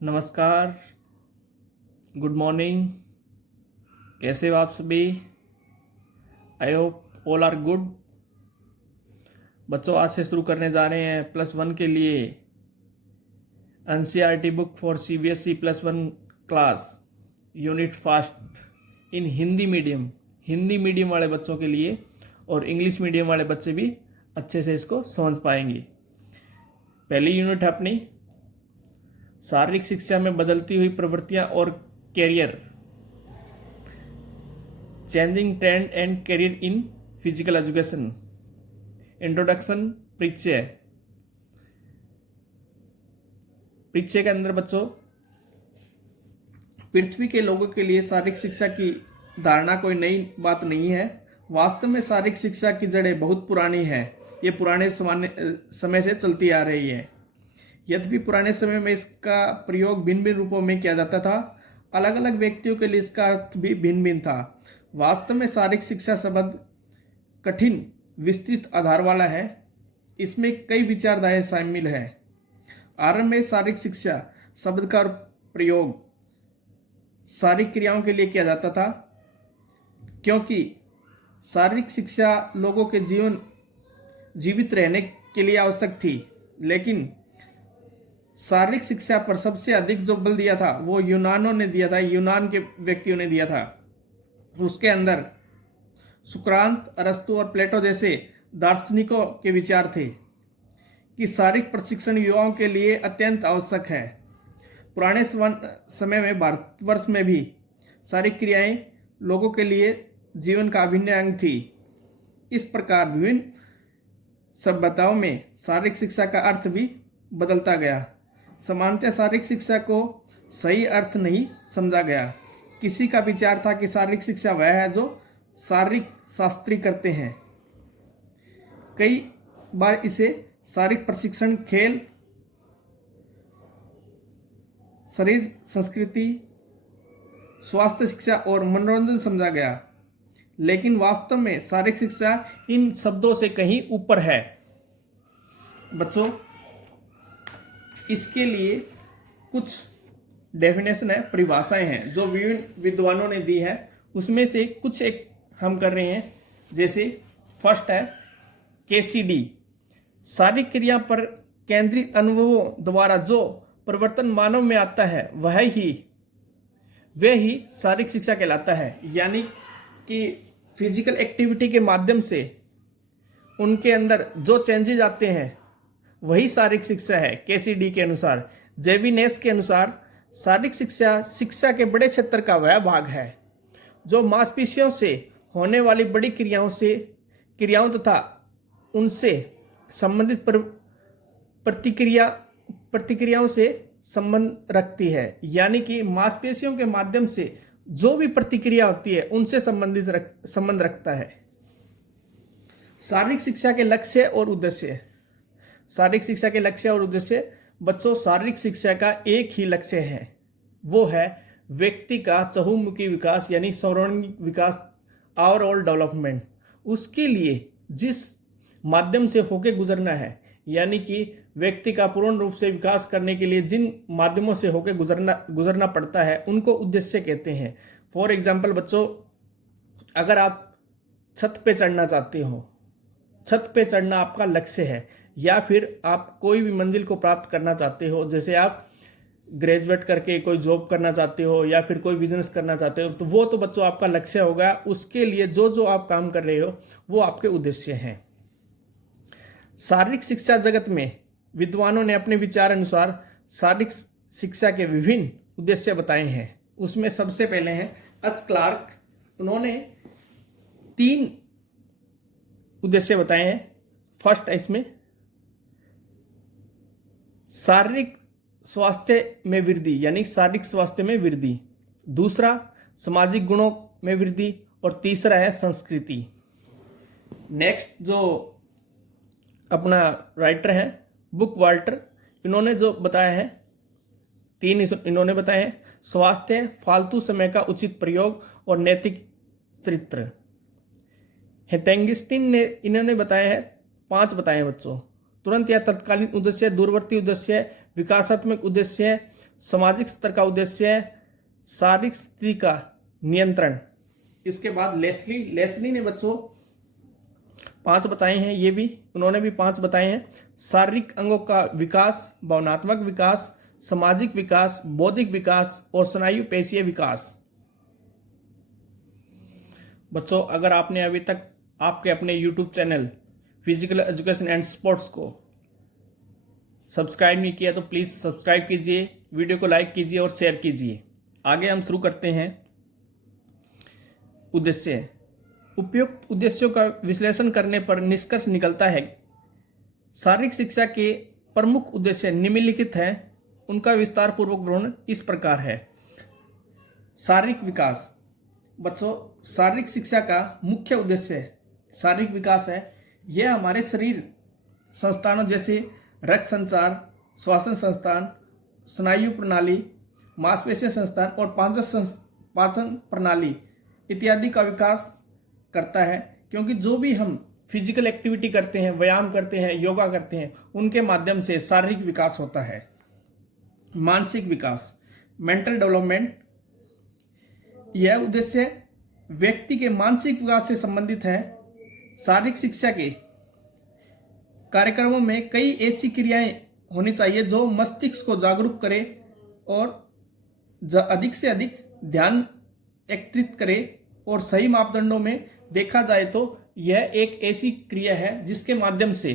नमस्कार, good morning. कैसे हो आप सभी? I hope all are good. बच्चों, आज से शुरू करने जा रहे हैं +1 के लिए NCERT book for CBSE +1 class unit first in Hindi medium. Hindi medium वाले बच्चों के लिए और इंग्लिश मीडियम वाले बच्चे भी अच्छे से इसको समझ पाएंगे। पहली यूनिट है अपनी शारीरिक शिक्षा में बदलती हुई प्रवृत्तियां और career, changing trend and career in physical education. Introduction. परिचय के अंदर बच्चों, पृथ्वी के लोगों के लिए शारीरिक शिक्षा की धारणा कोई नई बात नहीं है। वास्तव में शारीरिक शिक्षा की जड़ें बहुत पुरानी है। ये पुराने समय से चलती आ रही है। यद्यपि पुराने समय में इसका प्रयोग भिन्न भिन्न रूपों में किया जाता था, अलग अलग व्यक्तियों के लिए इसका अर्थ भी भिन्न भिन्न था। वास्तव में शारीरिक शिक्षा शब्द कठिन विस्तृत आधार वाला है। इसमें कई विचारधाराएं शामिल है। आरंभ में शारीरिक शिक्षा शब्द का प्रयोग शारीरिक क्रियाओं के लिए किया जाता था, क्योंकि शारीरिक शिक्षा लोगों के जीवित रहने के लिए आवश्यक थी। लेकिन शारीरिक शिक्षा पर सबसे अधिक जो बल दिया था वो यूनानों ने दिया था, यूनान के व्यक्तियों ने दिया था। उसके अंदर सुकरात, अरस्तु और प्लेटो जैसे दार्शनिकों के विचार थे कि शारीरिक प्रशिक्षण युवाओं के लिए अत्यंत आवश्यक है। पुराने समय में भारतवर्ष में भी शारीरिक क्रियाएं लोगों के लिए जीवन का अभिन्न अंग थी। इस प्रकार विभिन्न सभ्यताओं में शारीरिक शिक्षा का अर्थ भी बदलता गया। सामान्यतः शारीरिक शिक्षा को सही अर्थ नहीं समझा गया। किसी का विचार था कि शारीरिक शिक्षा वह है जो शारीरिक शास्त्री करते हैं। कई बार इसे शारीरिक प्रशिक्षण, खेल, शरीर संस्कृति, स्वास्थ्य शिक्षा और मनोरंजन समझा गया। लेकिन वास्तव में शारीरिक शिक्षा इन शब्दों से कहीं ऊपर है। बच्चों, इसके लिए कुछ डेफिनेशन है, परिभाषाएं हैं जो विभिन्न विद्वानों ने दी है। उसमें से कुछ एक हम कर रहे हैं। जैसे फर्स्ट है केसीडी, शारीरिक क्रिया पर केंद्रित अनुभवों द्वारा जो परिवर्तन मानव में आता है वह ही शारीरिक शिक्षा कहलाता है। यानी कि फिजिकल एक्टिविटी के माध्यम से उनके अंदर जो चेंजेज आते हैं वही शारीरिक शिक्षा है। केसीडी के अनुसार, जेविनेस के अनुसार शारीरिक शिक्षा के बड़े क्षेत्र का वह भाग है जो मांसपेशियों से होने वाली बड़ी क्रियाओं तथा उनसे संबंधित प्रतिक्रियाओं से संबंध रखती है। यानी कि मांसपेशियों के माध्यम से जो भी प्रतिक्रिया होती है उनसे संबंध रखता है। शारीरिक शिक्षा के लक्ष्य और उद्देश्य। शारीरिक शिक्षा के लक्ष्य और उद्देश्य बच्चों, शारीरिक शिक्षा का एक ही लक्ष्य है, वो है व्यक्ति का चहुमुखी विकास यानी सर्वांगीण विकास, ओवरऑल डेवलपमेंट। उसके लिए जिस माध्यम से होके गुजरना है, यानी कि व्यक्ति का पूर्ण रूप से विकास करने के लिए जिन माध्यमों से होके गुजरना पड़ता है उनको उद्देश्य कहते हैं। फॉर एग्जाम्पल बच्चों, अगर आप छत पे चढ़ना चाहते हो, छत पे चढ़ना आपका लक्ष्य है, या फिर आप कोई भी मंजिल को प्राप्त करना चाहते हो, जैसे आप ग्रेजुएट करके कोई जॉब करना चाहते हो या फिर कोई बिजनेस करना चाहते हो, तो वो तो बच्चों आपका लक्ष्य होगा। उसके लिए जो आप काम कर रहे हो वो आपके उद्देश्य हैं। शारीरिक शिक्षा जगत में विद्वानों ने अपने विचार अनुसार शारीरिक शिक्षा के विभिन्न उद्देश्य बताए हैं। उसमें सबसे पहले हैं एच क्लार्क। उन्होंने 3 उद्देश्य बताए हैं। फर्स्ट है इसमें शारीरिक स्वास्थ्य में वृद्धि, यानी शारीरिक स्वास्थ्य में वृद्धि। दूसरा सामाजिक गुणों में वृद्धि और तीसरा है संस्कृति। नेक्स्ट जो अपना राइटर है बुक वाल्टर, इन्होंने जो बताया है 3 इन्होंने बताए हैं। स्वास्थ्य, फालतू समय का उचित प्रयोग और नैतिक चरित्र। हेटेंगिस्टीन ने इन्होंने बताया है 5 बताए हैं बच्चों। तुरंत या तत्कालीन उद्देश्य, दूरवर्ती उद्देश्य, विकासात्मक उद्देश्य, सामाजिक स्तर का उद्देश्य है शारीरिक स्थिति का नियंत्रण। इसके बाद लेस्ली ने बच्चों 5 बताए हैं, ये भी उन्होंने भी 5 बताए हैं। शारीरिक अंगों का विकास, भावनात्मक विकास, सामाजिक विकास, बौद्धिक विकास और स्नायु पेशीय विकास। बच्चों अगर आपने अभी तक आपके अपने YouTube channel physical education and sports को सब्सक्राइब नहीं किया तो प्लीज़ सब्सक्राइब कीजिए, वीडियो को लाइक कीजिए और शेयर कीजिए। आगे हम शुरू करते हैं। उद्देश्य। उपयुक्त उद्देश्यों का विश्लेषण करने पर निष्कर्ष निकलता है शारीरिक शिक्षा के प्रमुख उद्देश्य निम्नलिखित हैं। उनका विस्तार पूर्वक वर्णन इस प्रकार है। शारीरिक विकास। बच्चों शारीरिक शिक्षा का मुख्य उद्देश्य शारीरिक विकास है। यह हमारे शरीर संस्थानों जैसे रक्त संचार, श्वसन संस्थान, स्नायु प्रणाली, मांसपेशीय संस्थान और पाचन प्रणाली इत्यादि का विकास करता है। क्योंकि जो भी हम फिजिकल एक्टिविटी करते हैं, व्यायाम करते हैं, योगा करते हैं, उनके माध्यम से शारीरिक विकास होता है। मानसिक विकास, मेंटल डेवलपमेंट। यह उद्देश्य व्यक्ति के मानसिक विकास से संबंधित है। शारीरिक शिक्षा के कार्यक्रमों में कई ऐसी क्रियाएं होनी चाहिए जो मस्तिष्क को जागरूक करे और अधिक से अधिक ध्यान एकत्रित करे। और सही मापदंडों में देखा जाए तो यह एक ऐसी क्रिया है जिसके माध्यम से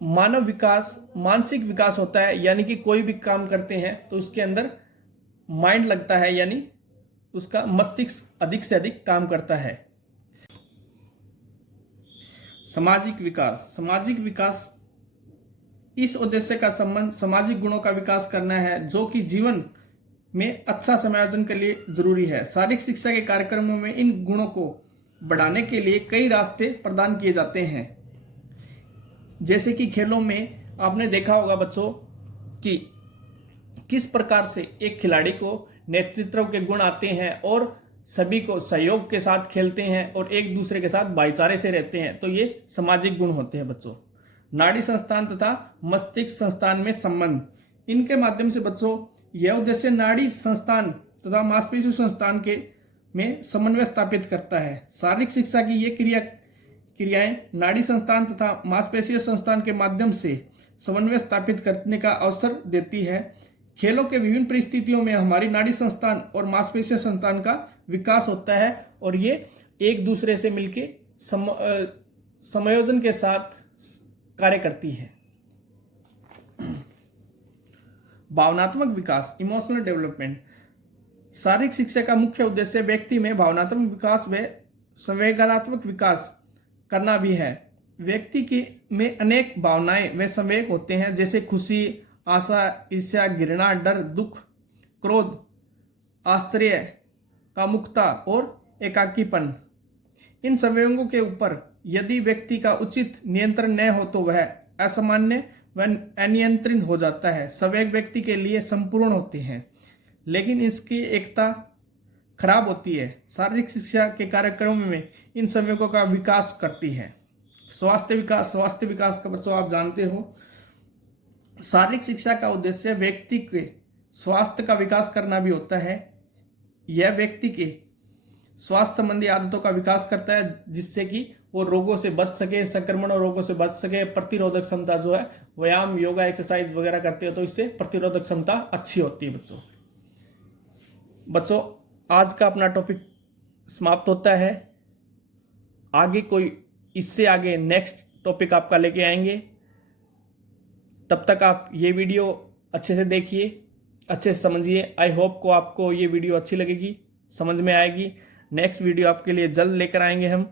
मानव विकास, मानसिक विकास होता है। यानी कि कोई भी काम करते हैं तो उसके अंदर माइंड लगता है, यानी उसका मस्तिष्क अधिक से अधिक काम करता है। सामाजिक विकास। सामाजिक विकास इस उद्देश्य का संबंध सामाजिक गुणों का विकास करना है जो कि जीवन में अच्छा समायोजन के लिए जरूरी है। शारीरिक शिक्षा के कार्यक्रमों में इन गुणों को बढ़ाने के लिए कई रास्ते प्रदान किए जाते हैं। जैसे कि खेलों में आपने देखा होगा बच्चों कि किस प्रकार से एक खिलाड़ी को नेतृत्व के गुण आते हैं और सभी को सहयोग के साथ खेलते हैं और एक दूसरे के साथ भाईचारे से रहते हैं। तो ये सामाजिक गुण होते हैं बच्चों। नाड़ी संस्थान तथा मस्तिष्क संस्थान में संबंध, इनके माध्यम से बच्चों यह उद्देश्य नाड़ी संस्थान तथा मांसपेशी संस्थान के में समन्वय स्थापित करता है। शारीरिक शिक्षा की ये क्रियाएं नाड़ी संस्थान तथा मांसपेशीय संस्थान के माध्यम से समन्वय स्थापित करने का अवसर देती है। खेलों के विभिन्न परिस्थितियों में हमारी नाड़ी संस्थान और मांसपेशीय संस्थान का विकास होता है और ये एक दूसरे से मिलके समायोजन के साथ कार्य करती है। भावनात्मक विकास, इमोशनल डेवलपमेंट। शारीरिक शिक्षा का मुख्य उद्देश्य व्यक्ति में भावनात्मक विकास व संवेदनात्मक विकास करना भी है। व्यक्ति के में अनेक भावनाएं व संवेग होते हैं जैसे खुशी, आशा, ईर्ष्या, घृणा, डर, दुख, क्रोध, आश्चर्य, कामुकता और एकाकीपन। इन संवेगों के ऊपर यदि व्यक्ति का उचित नियंत्रण न हो तो वह असामान्य व अनियंत्रित हो जाता है। संवेग व्यक्ति के लिए संपूर्ण होते हैं लेकिन इसकी एकता खराब होती है। शारीरिक शिक्षा के कार्यक्रमों में इन संवेगों का विकास करती है। स्वास्थ्य विकास। स्वास्थ्य विकास का बच्चों आप जानते हो शारीरिक शिक्षा का उद्देश्य व्यक्ति के स्वास्थ्य का विकास करना भी होता है। यह व्यक्ति के स्वास्थ्य संबंधी आदतों का विकास करता है जिससे कि वो रोगों से बच सके, संक्रमण और रोगों से बच सके। प्रतिरोधक क्षमता जो है, व्यायाम, योगा, एक्सरसाइज वगैरह करते हो तो इससे प्रतिरोधक क्षमता अच्छी होती है। बच्चों आज का अपना टॉपिक समाप्त होता है। आगे कोई इससे आगे नेक्स्ट टॉपिक आपका लेके आएंगे। तब तक आप ये वीडियो अच्छे से देखिए, अच्छे से समझिए। आई होप को आपको ये वीडियो अच्छी लगेगी, समझ में आएगी। नेक्स्ट वीडियो आपके लिए जल्द लेकर आएंगे हम।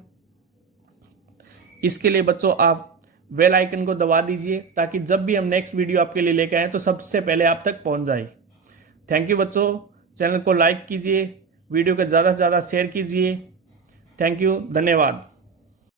इसके लिए बच्चों आप बेल आइकन को दबा दीजिए ताकि जब भी हम नेक्स्ट वीडियो आपके लिए लेकर आएँ तो सबसे पहले आप तक पहुंच जाए। थैंक यू बच्चों। चैनल को लाइक कीजिए, वीडियो को ज़्यादा से ज़्यादा शेयर कीजिए। थैंक यू, धन्यवाद।